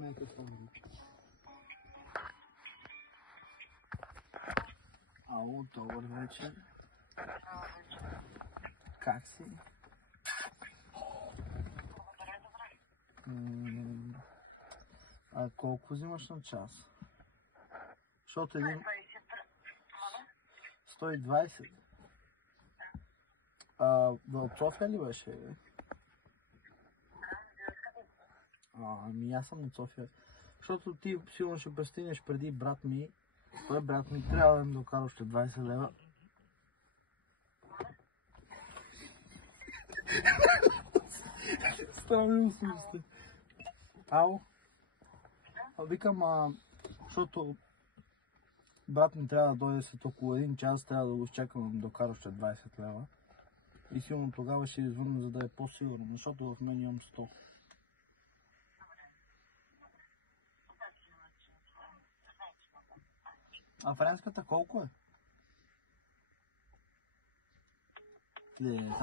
не какво ми. Ало, добър вечер. Как си? А колко взимаш на час? Защото един... 120. В София ли беше? Ами аз съм от София. Защото ти сигурно ще пристигнеш преди брат ми. Той брат ми трябва да ми докара още 20 лева. Странно слушате. Ало? Викам, защото брат ми трябва да дойде след около 1 час, трябва да го изчакам да ми докара още 20 лева. И сигурно тогава ще извънна, за да е по-сигурно, защото в мен имам 100. А френската колко е? Не,